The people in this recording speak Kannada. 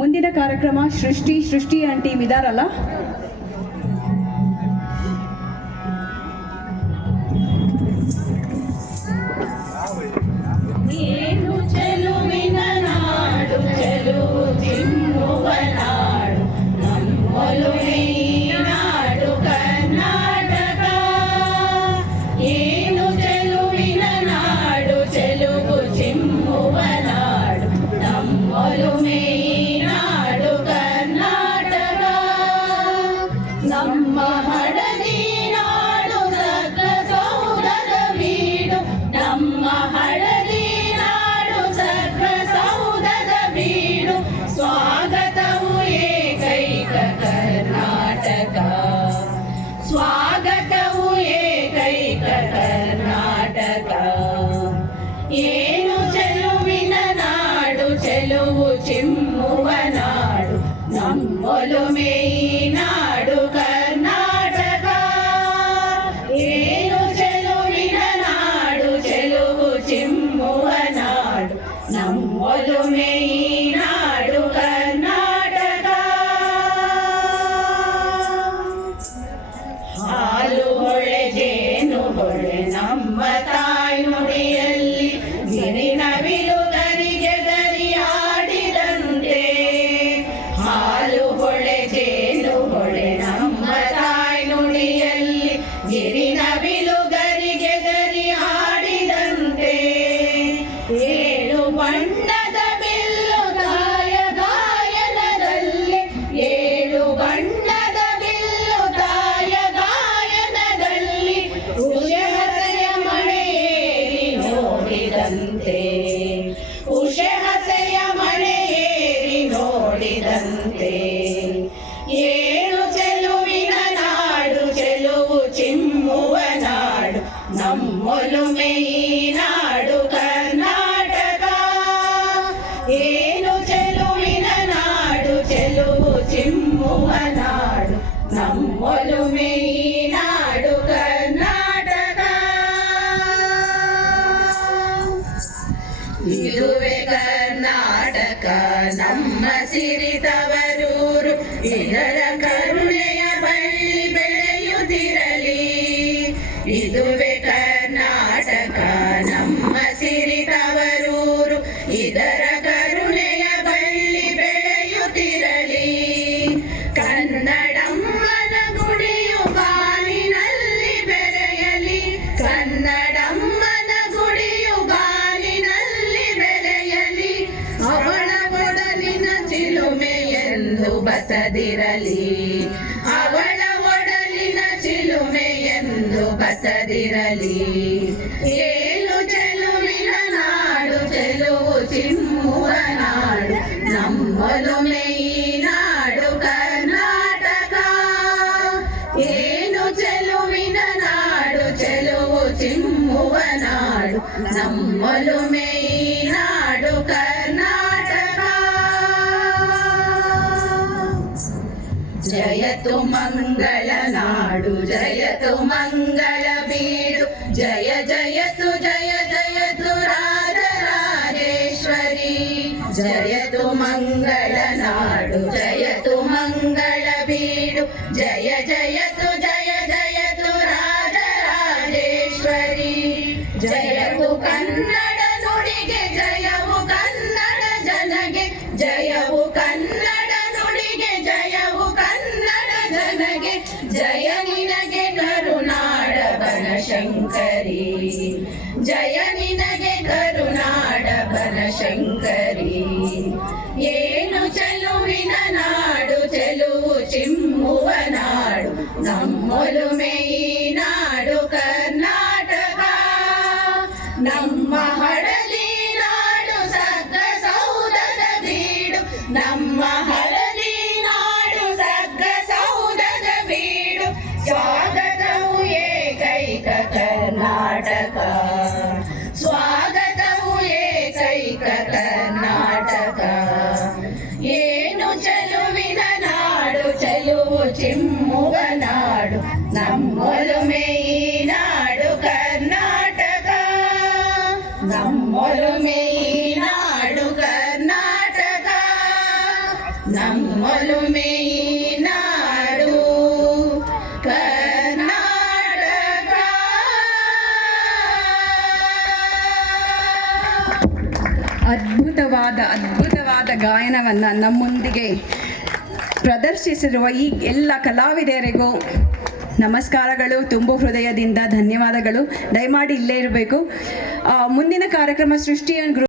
ಮುಂದಿನ ಕಾರ್ಯಕ್ರಮ ಸೃಷ್ಟಿ ಆಂಟಿ ಟೀಮ್ ಇದಾರಲ್ಲ, ಏನು ಚೆಲುವಿನ ನಾಡು, ಚೆಲುವು ಚಿಮ್ಮುವ ನಾಡು, ನಮ್ಮೊಲುಮೆ ನಾಡು ಕರ್ನಾಟಕ. ಏನು ಚೆಲುವಿನ ನಾಡು, ಚೆಲುವು ಚಿಮ್ಮುವ ನಾಡು, ನಮ್ಮೊಲುಮೆ ನಾಡು ಕರ್ನಾಟಕ. ನಮ್ಮ ಹಳದಿ ನಾಡು ಸಕಲ ಸೌಧದ ಬೀಡು, ನಮ್ಮ ಹಳದಿ ನಾಡು ಸಕಲ ಸೌಧದ ಬೀಡು. ಸ್ವಾಗತವು ಏಕೈಕ ಕರ್ನಾಟಕ, ಸ್ವಾಗತವು ಏಕೈಕ ಕರ್ನಾಟಕ. ಏನು ಚೆಲುವಿನ ನಾಡು, ಚೆಲುವು ಚಿಮ್ಮುವ ನಾಡು, ನಮ್ಮೊಲುಮೆ ನಾಡು ಕರ್ನಾಟಕ. ಏನು ಚೆಲುವಿನ ನಾಡು, ಚೆಲುವು ಚಿಮ್ಮುವ ನಾಡು, ನಮ್ಮೊಲುಮೆ ನಾಡು ಕರ್ನಾಟಕ. ಹಾಲು ಹೊಳೆ ಜೇನು ಹೊಳೆ ನಮ್ಮ ತಾಯಿ ನುಡಿಯಲ್ಲಿ, ಗಿರಿನವಿಲು ಗರಿಗೆ ಗರಿಯಾಡಿದಂತೆ. ಹಾಲು ಹೊಳೆ ಜೇನು ಹೊಳೆ ನಮ್ಮ ತಾಯಿ ನುಡಿಯಲ್ಲಿ, ಗಿರಿನವಿಲು ಗರಿಗೆ ಗರಿಯಾಡಿದಂತೆ. ಏಳು ಬಣ್ಣದ ಬಿಲ್ಲು ತಾಯ ಗಾಯನದಲ್ಲಿ, ಏಳು ಬಣ್ಣದ ಬಿಲ್ಲು ತಾಯ ಗಾಯನದಲ್ಲಿ. ಉಷಹಸೆಯ ಮಳೆಯೇರಿ ನೋಡಿದಂತೆ, ಉಷಹಸೆಯ ಮಳೆಯೇರಿ ನೋಡಿದಂತೆ. ಏನು ಚೆಲುವಿನ ನಾಡು, ಚೆಲುವು ಚಿಮ್ಮುವ ನಾಡು, ನಮ್ಮೊಲುಮೆ ನಾಡು ಕರ್ನಾಟಕ. ಏನು ಚೆಲುವಿನ ನಾಡು, ಚೆಲುವು ಚಿಮ್ಮುವ ನಾಡು, ನಮ್ಮೊಲುಮೆ ನಾಡು ಕರ್ನಾಟಕ. ಇದುವೆ ಕರ್ನಾಟಕ ನಮ್ಮ ಸಿರಿತವರೂರು, ಇದರ ಕರುಣೆಯ ಬಳ್ಳಿ ಬೆಳೆಯುತ್ತಿರಲಿ. ಇದುವೆ ಕರ್ನಾಟಕ ನಮ್ಮ ಸಿರಿತವರೂರು, ಇದರ ಕರುಣೆಯ ಬಳ್ಳಿ ಬೆಳೆಯುತ್ತಿರಲಿ. ಕನ್ನಡಮ್ಮನ ಗುಡಿಯು ಬಾನಿನಲ್ಲಿ ಬೆರೆಯಲಿ, ಕನ್ನಡಮ್ಮನ ಗುಡಿಯು ಬಾನಿನಲ್ಲಿ ಬೆರೆಯಲಿ. ಅವಳ ಒಡಲಿನ ಚಿಲುಮೆ ಎಂದು ಬಸದಿರಲಿ, ಅವಳ ಒಡಲಿನ ಚಿಲುಮೆ ಎಂದು ಬಸದಿರಲಿ. ಏನು ಚೆಲುವಿನ ನಾಡು, ಚೆಲುವು ಚಿಮ್ಮುವ ನಾಡು, ನಮ್ಮೊಲುಮೆ ನಾಡು ಕರ್ನಾಟಕ. ಏನು ಚೆಲುವಿನ ನಾಡು, ಚೆಲುವು ಚಿಮ್ಮುವ ನಾಡು, ನಮ್ಮೊಲುಮೆ ನಾಡು ಕರ್ನಾಟಕ. ಜಯತು ಮಂಗಳ ನಾಡು, ಜಯತು ಮಂಗಳ ಬೀಡು, ಜಯ ಜಯತು ಜಯ ಜಯತು ರಾಜರಾಜೇಶ್ವರಿ. ಜಯತು ಮಂಗಳ ನಾಡು, ಜಯತು ಮಂಗಳ ಬೀಡು, ಜಯ ಜಯತು ಜಯ ಜಯತು ರಾಜರಾಜೇಶ್ವರಿ. ಜಯವು ಕನ್ನಡ ನುಡಿಗೆ, ಜಯವು ಕನ್ನಡ ಜನಗೆ, ಜಯವು ಕನ್ನಡ ನುಡಿಗೆ, ಜಯವು ಕನ್ನಡ ಜನಗೆ. ಜಯ ನಿನಗೆ ಕರುನಾಡ ಬನಶಂಕರಿ, ಜಯ ನಿನಗೆ ಕರುನಾಡ ಬನಶಂಕರಿ. ಏನು ಚೆಲುವಿನ ನಾಡು, ಚೆಲುವು ಚಿಮ್ಮುವ ನಾಡು, ನಮ್ಮೊಲುಮೆ ನಾಡು ಕರ್ನಾಟಕ. ನಮ್ಮ ಹಳದಿ ನಾಡು ಸಕಲ ಸೌಧದ ಬೀಡು, ನಮ್ಮ ಹಳದಿ ನಾಡು ಸಕಲ ಸೌಧದ ಬೀಡು. ಸ್ವಾಗತವು ಏಕೈಕ ಕರ್ನಾಟಕ, ಸ್ವಾಗತವು ಏಕೈಕ ಕರ್ನಾಟಕ. ಏನು ಚೆಲುವಿನ ನಾಡು, ಚೆಲುವು ಚಿಮ್ಮುವ ನಾಡು, ನಮ್ಮೊಲುಮೆ ನಾಡು ಕರ್ನಾಟಕ. ನಮ್ಮೊಲುಮೆ ನಾಡು ಕರ್ನಾಟಕ. ನಮ್ಮೊಲುಮೆ ಈ ನಾಡು ಕರ್ನಾಟಕ. ಅದ್ಭುತವಾದ ಗಾಯನವನ್ನು ನಮ್ಮೊಂದಿಗೆ ಪ್ರದರ್ಶಿಸಿರುವ ಈ ಎಲ್ಲ ಕಲಾವಿದರಿಗೂ ನಮಸ್ಕಾರಗಳು, ತುಂಬು ಹೃದಯದಿಂದ ಧನ್ಯವಾದಗಳು. ದಯಮಾಡಿ ಇಲ್ಲೇ ಇರಬೇಕು. ಮುಂದಿನ ಕಾರ್ಯಕ್ರಮ ಸೃಷ್ಟಿ ಅಂಡ್